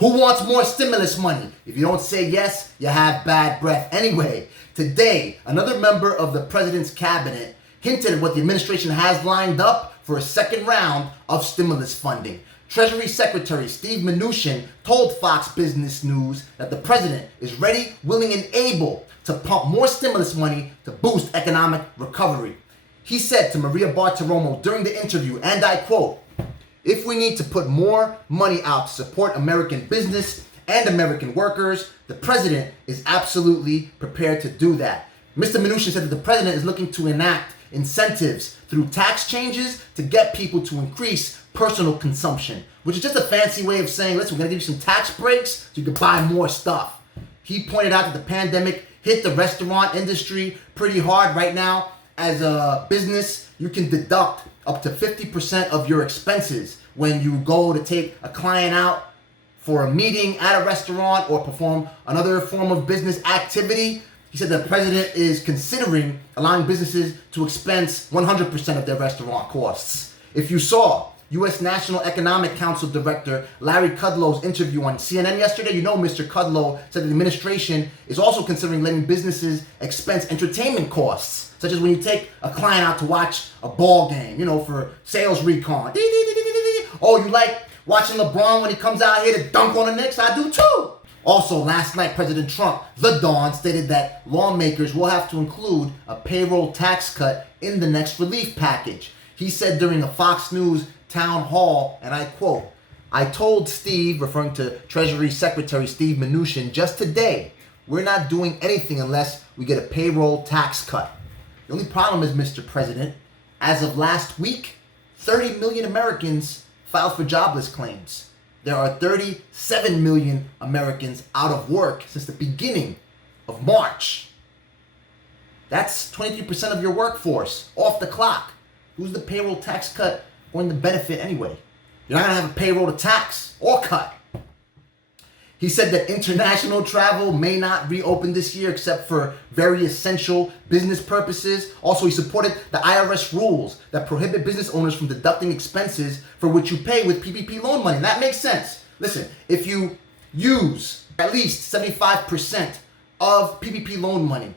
Who wants more stimulus money? If you don't say yes, you have bad breath. Anyway, today, another member of the president's cabinet hinted at what the administration has lined up for a second round of stimulus funding. Treasury Secretary Steven Mnuchin told Fox Business News that the president is ready, willing, and able to pump more stimulus money to boost economic recovery. He said to Maria Bartiromo during the interview, and I quote, "If we need to put more money out to support American business and American workers, the president is absolutely prepared to do that." Mr. Mnuchin said that the president is looking to enact incentives through tax changes to get people to increase personal consumption, which is just a fancy way of saying, listen, we're going to give you some tax breaks so you can buy more stuff. He pointed out that the pandemic hit the restaurant industry pretty hard right now. As a business, you can deduct up to 50% of your expenses when you go to take a client out for a meeting at a restaurant or perform another form of business activity. He said the president is considering allowing businesses to expense 100% of their restaurant costs. If you saw U.S. National Economic Council Director Larry Kudlow's interview on CNN yesterday, you know Mr. Kudlow said the administration is also considering letting businesses expense entertainment costs, such as when you take a client out to watch a ball game, for sales recon. Oh, you like watching LeBron when he comes out here to dunk on the Knicks? I do too. Also, last night, President Trump, the Don, stated that lawmakers will have to include a payroll tax cut in the next relief package. He said during a Fox News town hall, and I quote, "I told Steve," referring to Treasury Secretary Steve Mnuchin, "just today, we're not doing anything unless we get a payroll tax cut." The only problem is, Mr. President, as of last week, 30 million Americans filed for jobless claims. There are 37 million Americans out of work since the beginning of March. That's 23% of your workforce off the clock. Who's the payroll tax cut going to benefit anyway? You're not going to have a payroll to tax or cut. He said that international travel may not reopen this year except for very essential business purposes. Also, he supported the IRS rules that prohibit business owners from deducting expenses for which you pay with PPP loan money. That makes sense. Listen, if you use at least 75% of PPP loan money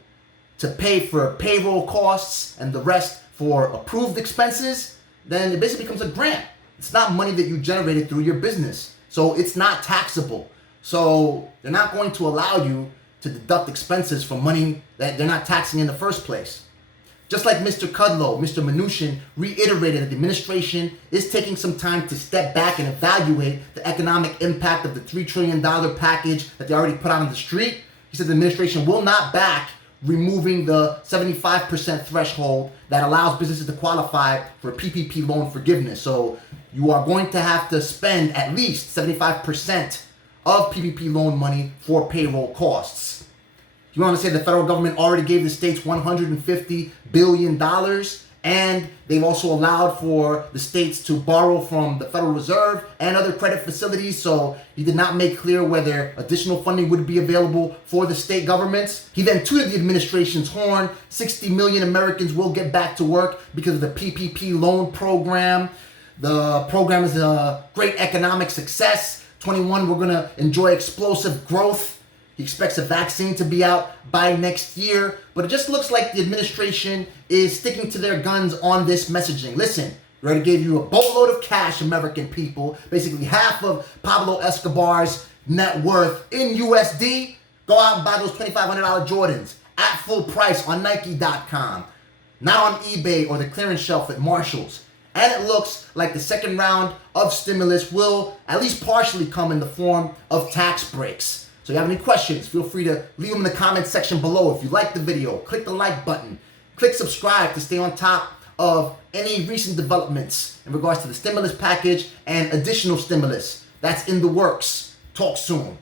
to pay for payroll costs and the rest for approved expenses, then it basically becomes a grant. It's not money that you generated through your business. So it's not taxable. So they're not going to allow you to deduct expenses from money that they're not taxing in the first place. Just like Mr. Kudlow, Mr. Mnuchin reiterated that the administration is taking some time to step back and evaluate the economic impact of the $3 trillion package that they already put out on the street. He said the administration will not back removing the 75% threshold that allows businesses to qualify for PPP loan forgiveness. So you are going to have to spend at least 75% of PPP loan money for payroll costs. You want to say the federal government already gave the states $150 billion, and they've also allowed for the states to borrow from the Federal Reserve and other credit facilities. So he did not make clear whether additional funding would be available for the state governments. He then tooted the administration's horn. 60 million Americans will get back to work because of the PPP loan program. The program is a great economic success. 21, we're going to enjoy explosive growth. He expects a vaccine to be out by next year, but it just looks like the administration is sticking to their guns on this messaging. Listen, we already gave you a boatload of cash, American people, basically half of Pablo Escobar's net worth in USD. Go out and buy those $2,500 Jordans at full price on Nike.com, not on eBay or the clearance shelf at Marshall's. And it looks like the second round of stimulus will at least partially come in the form of tax breaks. So if you have any questions, feel free to leave them in the comment section below. If you like the video, click the like button. Click subscribe to stay on top of any recent developments in regards to the stimulus package and additional stimulus that's in the works. Talk soon.